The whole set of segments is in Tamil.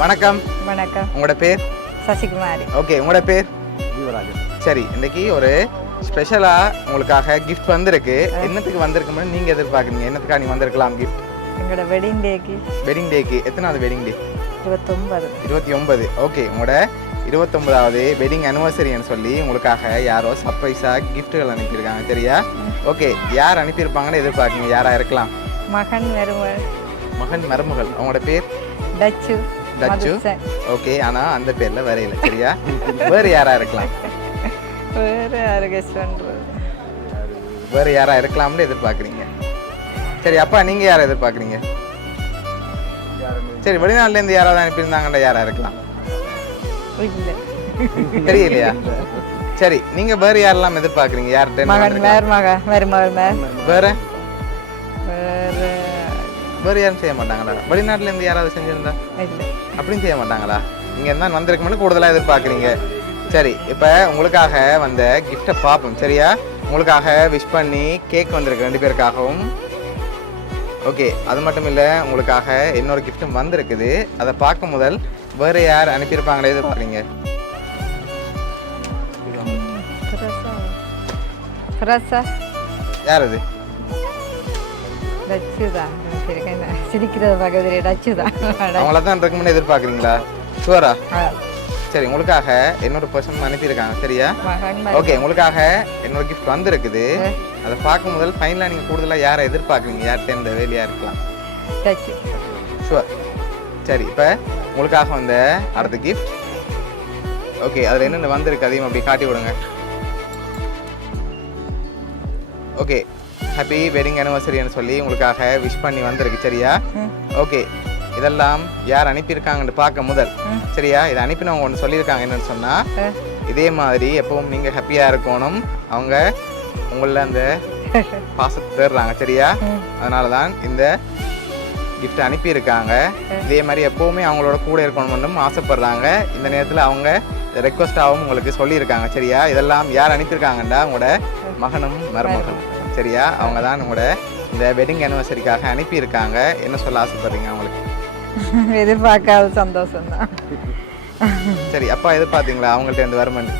வணக்கம். வணக்கம். உங்களோட பேர்? சசிகுமாரி. ஓகே, உங்களோட பேர்? ஜீவராஜன். சரி, இன்னைக்கு ஒரு ஸ்பெஷலா உங்களுக்காக கிஃப்ட் வந்திருக்கு. என்னத்துக்கு வந்திருக்குன்னு நீங்க எதிர்பார்க்குறீங்க? என்னத்துக்காக நீ வந்திருக்கலாம் கிஃப்ட்? எங்களோட வெட்டிங் டேக்கு. வெட்டிங் டேக்கு எத்தனாவது வெட்டிங் டே? 29. 29. ஓகே, உங்களோட 29வது வெட்டிங் அனிவர்சரின்னு சொல்லி உங்களுக்காக யாரோ சர்ப்ரைஸா கிஃப்ட்டுகள் அனுப்பியிருக்காங்க. சரியா? ஓகே, யார் அனுப்பியிருப்பாங்கன்னு எதிர்பார்க்குறீங்க? யாரா இருக்கலாம்? மகன் மருமகள். மகன் மருமகள். அவங்களோட பேர்? டச்சு. டச்சு. ஓகே, ஆனா அந்த பேர்ல வரையில. சரியா? வேற யாரா இருக்கலாம்? வேற யாரு கெஸ் பண்றது? வேற யாரா இருக்கலாம்னு எதிர்பார்க்குறீங்க. சரி, அப்பா நீங்க யாரை எதிர்பார்க்குறீங்க? சரி, வெளிநாட்டுல இருந்து யாராவது அனுப்பியிருந்தாங்கன்ற யாரா இருக்கலாம்? இல்ல. தெரியலையா? சரி, நீங்க வேற யாரெல்லாம் எதிர்பார்க்குறீங்க? யார்கிட்ட? மகன் மருமகள் வேற வேற வேற யாரும் செய்ய மாட்டாங்களா? வெளிநாட்டுல இருந்து யாராவது செஞ்சிருந்தா? இல்ல. அப்படின்னு செய்ய மாட்டாங்களா? இங்க இருந்தா வந்திருக்கும்னு கூடுதலா எதிர்பார்க்குறீங்க. சரி, இப்ப உங்களுக்காக வந்த கிஃப்டை பார்ப்போம். சரியா? உங்களுக்காக விஷ் பண்ணி கேக் வந்திருக்கு 2 பேருக்காகவும். ஓகே, அது மட்டும் இல்லை, உங்களுக்காக இன்னொரு கிஃப்ட்டும் வந்திருக்குது. அதை பார்க்கும் முதல் வேறு யார் அனுப்பியிருப்பாங்களே எதிர்பார்க்குறீங்க? யார் அது? டச்சு தான். சிரிக்கிறத பக்கத்துல டச்சு தான். அவங்கள தான் இருக்கும்னு எதிர்பார்க்குறீங்களா? ஷுவரா? சரி, உங்களுக்காக இன்னொரு பர்சன் அனுப்பியிருக்காங்க. சரியா? ஓகே, உங்களுக்காக இன்னொரு கிஃப்ட் வந்திருக்குது. அதை பார்க்கும் முதல் ஃபைனலாக நீங்கள் கூடுதலாக யாரை எதிர்பார்க்குறீங்க? யார்கிட்ட இந்த வேலையாக இருக்கலாம்? டச்சு. ஷுவர். சரி, இப்போ உங்களுக்காக வந்த அடுத்த கிஃப்ட். ஓகே, அதில் என்னென்ன வந்திருக்கு அதையும் அப்படி காட்டி விடுங்க. ஓகே, ஹாப்பி வெட்டிங் அனிவர்சரின்னு சொல்லி உங்களுக்காக விஷ் பண்ணி வந்திருக்கு. சரியா? ஓகே, இதெல்லாம் யார் அனுப்பியிருக்காங்கன்னு பார்க்க முதல். சரியா? இதை அனுப்பினவங்க ஒன்று சொல்லியிருக்காங்க. என்னன்னு சொன்னால், இதே மாதிரி எப்பவும் நீங்கள் ஹாப்பியாக இருக்கணும், அவங்க உங்களில் அந்த பாசத்தை தேடுறாங்க. சரியா? அதனால தான் இந்த கிஃப்ட் அனுப்பியிருக்காங்க. இதே மாதிரி எப்போவுமே அவங்களோட கூட இருக்கணும்னு ஆசைப்படுறாங்க. இந்த நேரத்தில் அவங்க ரெக்வஸ்டாகவும் உங்களுக்கு சொல்லியிருக்காங்க. சரியா? இதெல்லாம் யார் அனுப்பியிருக்காங்கண்டா உங்களோட மகனும் மருமகனும். சரியா? அவங்க தான் உங்களோட இந்த வெட்டிங் அனிவர்சரிக்காக அனுப்பியிருக்காங்க. என்ன சொல்ல ஆசைப்படுறீங்க அவங்களுக்கு? எதிர்பார்க்காத சந்தோஷம் தான். சரி, அப்பா எதிர்பார்த்தீங்களா அவங்கள்ட்ட இருந்து வருமானு?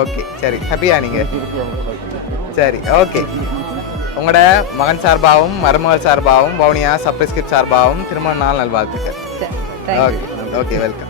ஓகே, சரி, ஹாப்பியா நீங்க? சரி, ஓகே. உங்களோட மகன் சார்பாகவும் மருமகள் சார்பாகவும் வவுனியா சர்ப்ரைஸ் கிஃப்ட் சார்பாகவும் திருமண நாள் நல்வாழ்த்துக்கள். Okay, okay, welcome.